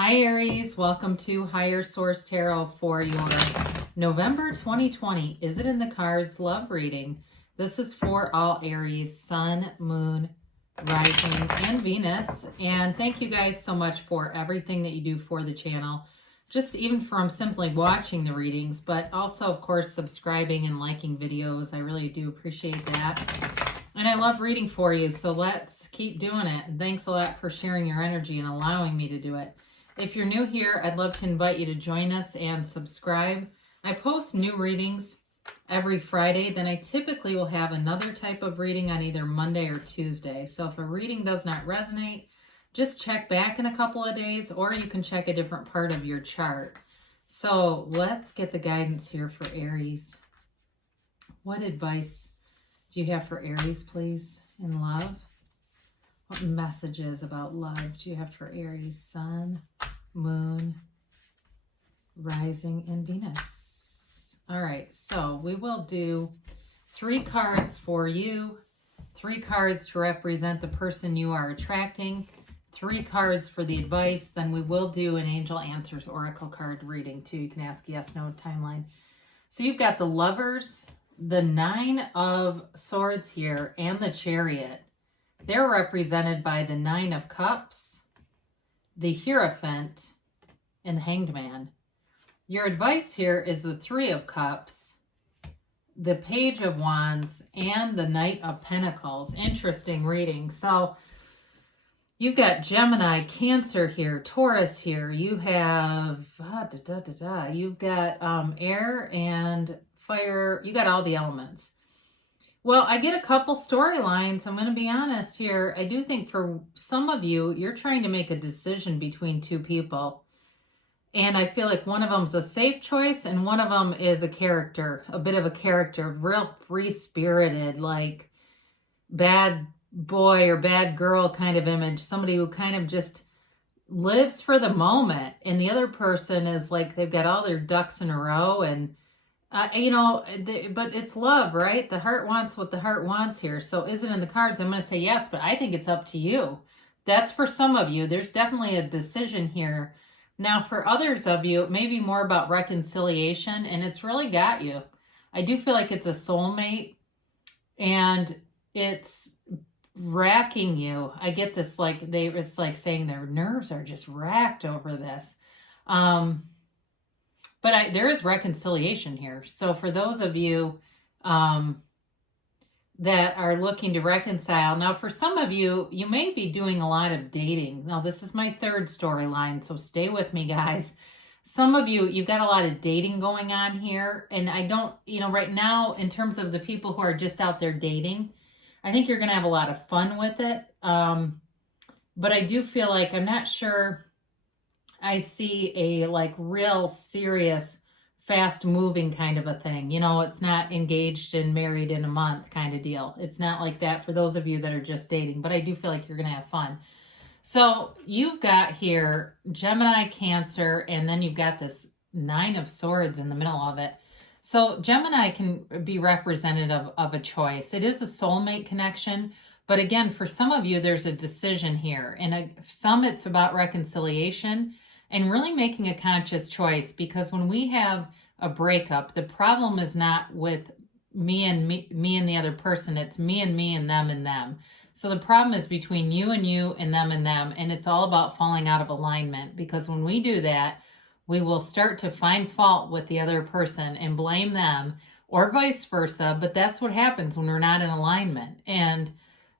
Hi Aries, welcome to Higher Source Tarot for your November 2020. Is it in the cards? Love reading. This is for all Aries, Sun, Moon, Rising, and Venus. And thank you guys so much for everything that you do for the channel. Just even from simply watching the readings, but also, of course, subscribing and liking videos. I really do appreciate that. And I love reading for you, so let's keep doing it. And thanks a lot for sharing your energy and allowing me to do it. If you're new here, I'd love to invite you to join us and subscribe. I post new readings every Friday. Then I typically will have another type of reading on either Monday or Tuesday. So if a reading does not resonate, just check back in a couple of days, or you can check a different part of your chart. So let's get the guidance here for Aries. What advice do you have for Aries, please, in love? What messages about love do you have for Aries, Sun, Moon, Rising, and Venus? All right, so we will do 3 cards for you, 3 cards to represent the person you are attracting, 3 cards for the advice. Then we will do an Angel Answers Oracle card reading too. You can ask yes, no timeline. So you've got the Lovers, the 9 of Swords here, and the Chariot. They're represented by the 9 of Cups, the Hierophant, and the Hanged Man. Your advice here is the 3 of Cups, the Page of Wands, and the Knight of Pentacles. Interesting reading. So you've got Gemini, Cancer here, Taurus here. You have you've got air and fire. You got all the elements. Well, I get a couple storylines. I'm going to be honest here. I do think for some of you, you're trying to make a decision between 2 people. And I feel like one of them's a safe choice and one of them is a character, a bit of a character, real free-spirited, like bad boy or bad girl kind of image. Somebody who kind of just lives for the moment. And the other person is like they've got all their ducks in a row and but it's love, right? The heart wants what the heart wants here. So is it in the cards? I'm going to say yes, but I think it's up to you. That's for some of you. There's definitely a decision here. Now, for others of you, it may be more about reconciliation, and it's really got you. I do feel like it's a soulmate, and it's racking you. I get this, like, it's like saying their nerves are just racked over this. But there is reconciliation here. So for those of you that are looking to reconcile, now for some of you, you may be doing a lot of dating. Now this is my 3rd storyline, so stay with me, guys. Some of you, you've got a lot of dating going on here. And I don't, right now, in terms of the people who are just out there dating, I think you're going to have a lot of fun with it. But I do feel like, I'm not sure I see a like real serious, fast moving kind of a thing. It's not engaged and married in a month kind of deal. It's not like that for those of you that are just dating, but I do feel like you're going to have fun. So you've got here Gemini, Cancer, and then you've got this 9 of Swords in the middle of it. So Gemini can be representative of a choice. It is a soulmate connection. But again, for some of you, there's a decision here. And some it's about reconciliation and really making a conscious choice. Because when we have a breakup, the problem is not with me and the other person. It's me and them and them. So the problem is between you and them and them. And it's all about falling out of alignment. Because when we do that, we will start to find fault with the other person and blame them, or vice versa. But that's what happens when we're not in alignment. And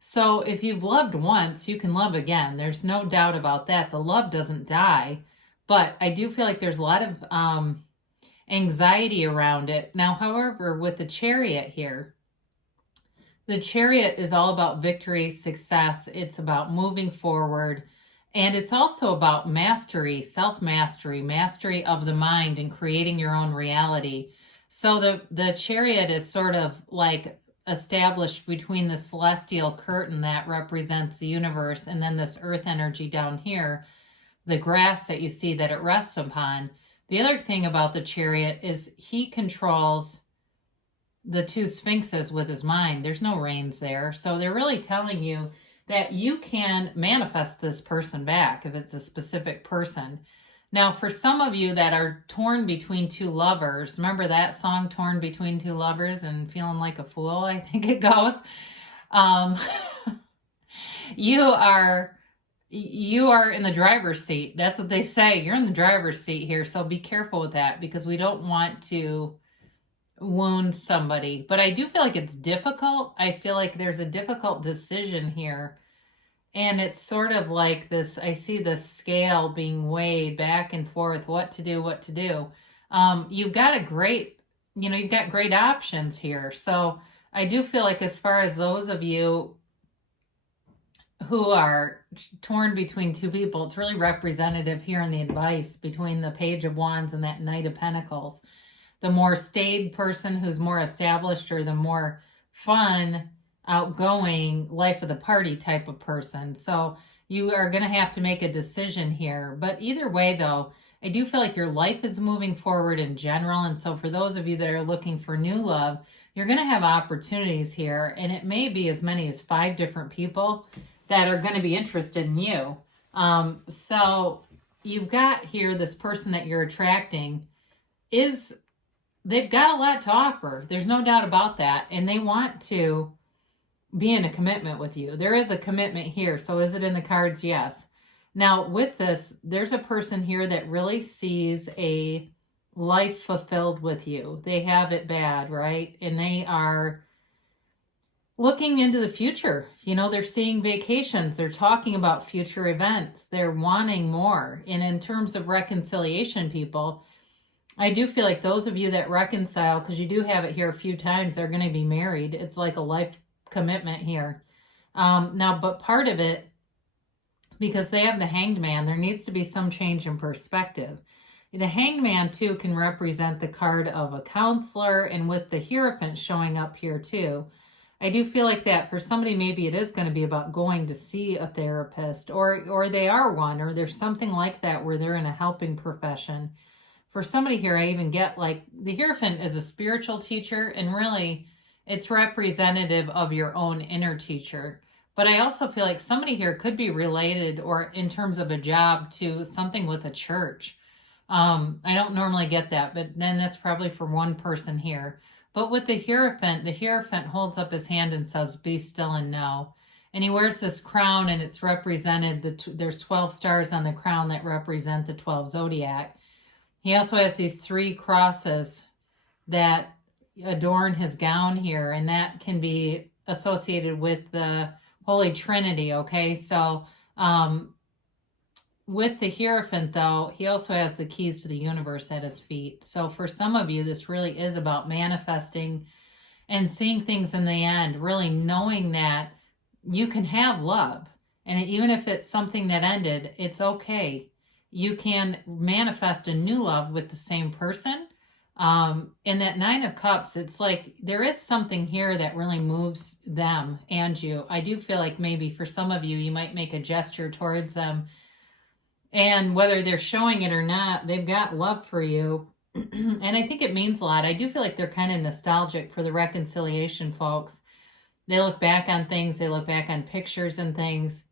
so if you've loved once, you can love again. There's no doubt about that. The love doesn't die. But I do feel like there's a lot of anxiety around it. Now, however, with the Chariot here, the Chariot is all about victory, success. It's about moving forward. And it's also about mastery, self-mastery, mastery of the mind and creating your own reality. So the Chariot is sort of like established between the celestial curtain that represents the universe and then this earth energy down here, the grass that you see that it rests upon. The other thing about the Chariot is he controls the 2 sphinxes with his mind. There's no reins there. So they're really telling you that you can manifest this person back if it's a specific person. Now, for some of you that are torn between two lovers, remember that song, Torn Between Two Lovers and Feeling Like a Fool, I think it goes. Um, you are in the driver's seat. That's what they say. You're in the driver's seat here. So be careful with that, because we don't want to wound somebody. But I do feel like it's difficult. I feel like there's a difficult decision here. And it's sort of like this, I see the scale being weighed back and forth, what to do, what to do. You've got you've got great options here. So I do feel like, as far as those of you who are torn between two people, it's really representative here in the advice between the Page of Wands and that Knight of Pentacles. The more staid person who's more established, or the more fun, outgoing, life of the party type of person. So you are going to have to make a decision here. But either way, though, I do feel like your life is moving forward in general. And so for those of you that are looking for new love, you're going to have opportunities here. And it may be as many as 5 different people that are going to be interested in you. So you've got here this person that you're attracting they've got a lot to offer. There's no doubt about that. And they want to be in a commitment with you. There is a commitment here. So is it in the cards? Yes. Now with this, there's a person here that really sees a life fulfilled with you. They have it bad, right? And they are looking into the future. They're seeing vacations. They're talking about future events. They're wanting more. And in terms of reconciliation, people, I do feel like those of you that reconcile, because you do have it here a few times, are going to be married. It's like a life commitment here. Now, but part of it, because they have the Hanged Man, there needs to be some change in perspective. The Hanged Man, too, can represent the card of a counselor, and with the Hierophant showing up here, too, I do feel like that for somebody, maybe it is going to be about going to see a therapist, or they are one, or there's something like that where they're in a helping profession. For somebody here, I even get like the Hierophant is a spiritual teacher, and really it's representative of your own inner teacher. But I also feel like somebody here could be related, or in terms of a job, to something with a church. I don't normally get that, but then that's probably for one person here. But with the Hierophant holds up his hand and says, "Be still and know." And he wears this crown, and it's represented, there's 12 stars on the crown that represent the 12 zodiac. He also has these 3 crosses that adorn his gown here, and that can be associated with the Holy Trinity, okay? So with the Hierophant, though, he also has the keys to the universe at his feet. So for some of you, this really is about manifesting and seeing things in the end, really knowing that you can have love. And even if it's something that ended, it's okay. You can manifest a new love with the same person. In that 9 of Cups, it's like there is something here that really moves them and you. I do feel like maybe for some of you, you might make a gesture towards them. And whether they're showing it or not, they've got love for you. And I think it means a lot. I do feel like they're kind of nostalgic for the reconciliation, folks. They look back on things. They look back on pictures and things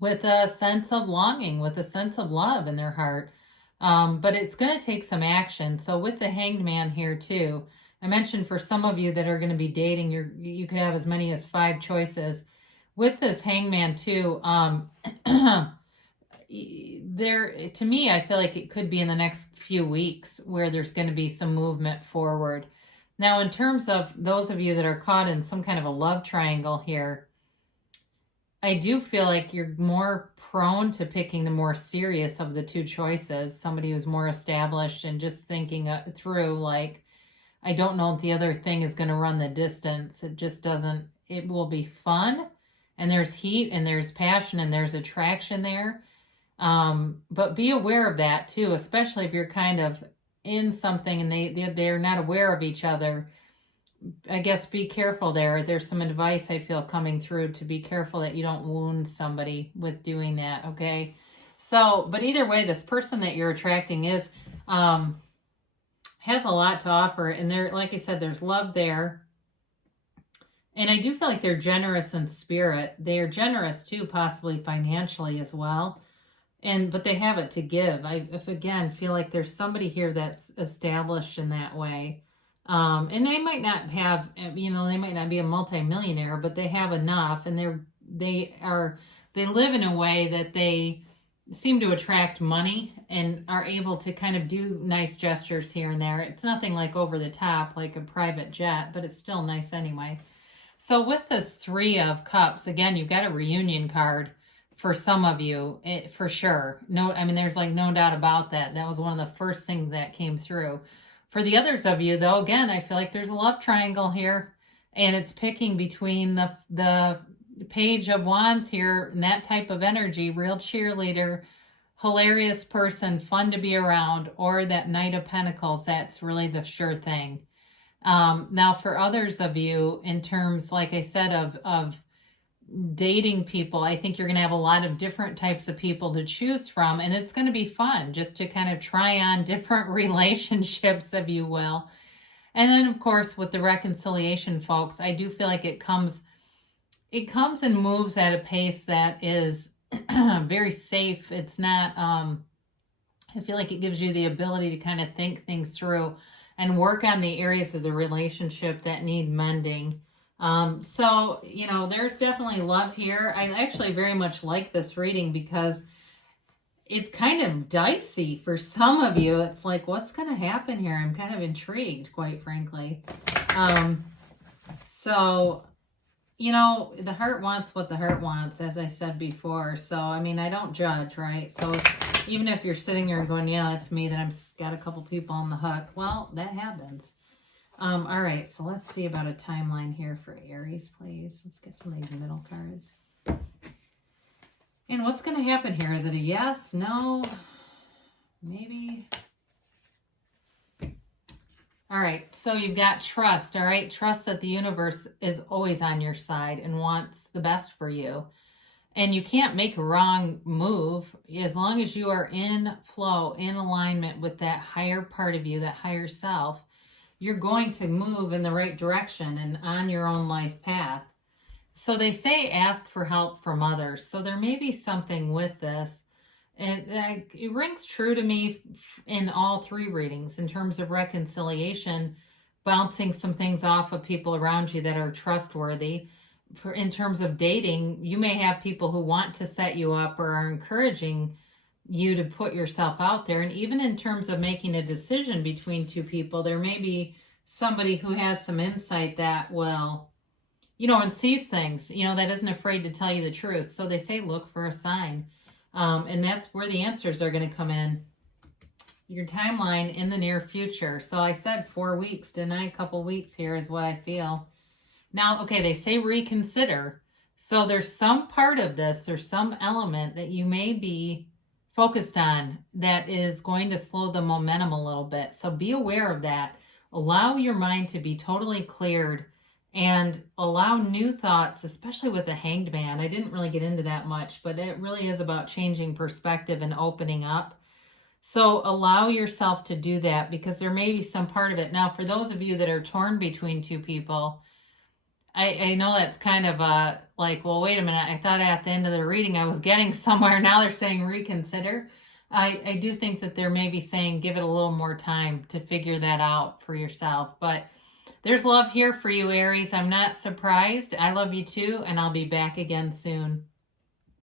with a sense of longing, with a sense of love in their heart. But it's going to take some action. So with the Hanged Man here too, I mentioned for some of you that are going to be dating, you could have as many as 5 choices. With this Hanged Man too, to me, I feel like it could be in the next few weeks where there's going to be some movement forward. Now, in terms of those of you that are caught in some kind of a love triangle here, I do feel like you're more prone to picking the more serious of the 2 choices. Somebody who's more established and just thinking through, like, I don't know if the other thing is going to run the distance. It just doesn't. It will be fun. And there's heat and there's passion and there's attraction there. But be aware of that too, especially if you're kind of in something and they're not aware of each other. I guess be careful there. There's some advice I feel coming through to be careful that you don't wound somebody with doing that, okay? So, but either way, this person that you're attracting has a lot to offer. And there, like I said, there's love there. And I do feel like they're generous in spirit. They are generous too, possibly financially as well. But they have it to give. If again, feel like there's somebody here that's established in that way. And they might not have, they might not be a multimillionaire, but they have enough, and they live in a way that they seem to attract money and are able to kind of do nice gestures here and there. It's nothing like over the top, like a private jet, but it's still nice anyway. So with this Three of Cups, again, you've got a reunion card for some of you, for sure. No, I mean, there's like no doubt about that. That was one of the first things that came through. For the others of you, though, again, I feel like there's a love triangle here, and it's picking between the Page of Wands here and that type of energy, real cheerleader, hilarious person, fun to be around, or that Knight of Pentacles. That's really the sure thing. Now, for others of you, in terms, like I said, of dating people, I think you're going to have a lot of different types of people to choose from, and it's going to be fun just to kind of try on different relationships, if you will. And then, of course, with the reconciliation, folks, I do feel like it comes and moves at a pace that is very safe. It's not, I feel like it gives you the ability to kind of think things through and work on the areas of the relationship that need mending. So, there's definitely love here. I actually very much like this reading because it's kind of dicey for some of you. It's like, what's going to happen here? I'm kind of intrigued, quite frankly. So, the heart wants what the heart wants, as I said before. So, I mean, I don't judge, right? So, even if you're sitting there and going, yeah, that's me, then I've got a couple people on the hook. Well, that happens. All right, so let's see about a timeline here for Aries, please. Let's get some of these middle cards. And what's going to happen here? Is it a yes, no, maybe? All right, so you've got trust, all right? Trust that the universe is always on your side and wants the best for you. And you can't make a wrong move as long as you are in flow, in alignment with that higher part of you, that higher self. You're going to move in the right direction and on your own life path. So they say ask for help from others. So there may be something with this. And it rings true to me in all three readings in terms of reconciliation, bouncing some things off of people around you that are trustworthy. In terms of dating, you may have people who want to set you up or are encouraging you to put yourself out there. And even in terms of making a decision between two people, there may be somebody who has some insight that will, and sees things, that isn't afraid to tell you the truth. So they say look for a sign. And that's where the answers are going to come in. Your timeline in the near future. So I said 4 weeks, didn't I? A couple weeks here is what I feel. Now, okay, they say reconsider. So there's some part of this, there's some element that you may be focused on that is going to slow the momentum a little bit. So be aware of that. Allow your mind to be totally cleared and allow new thoughts, especially with the Hanged Man. I didn't really get into that much, but it really is about changing perspective and opening up. So allow yourself to do that because there may be some part of it. Now, for those of you that are torn between two people, I know that's kind of like, well, wait a minute. I thought at the end of the reading I was getting somewhere. Now they're saying reconsider. I do think that there may be saying give it a little more time to figure that out for yourself. But there's love here for you, Aries. I'm not surprised. I love you too, and I'll be back again soon.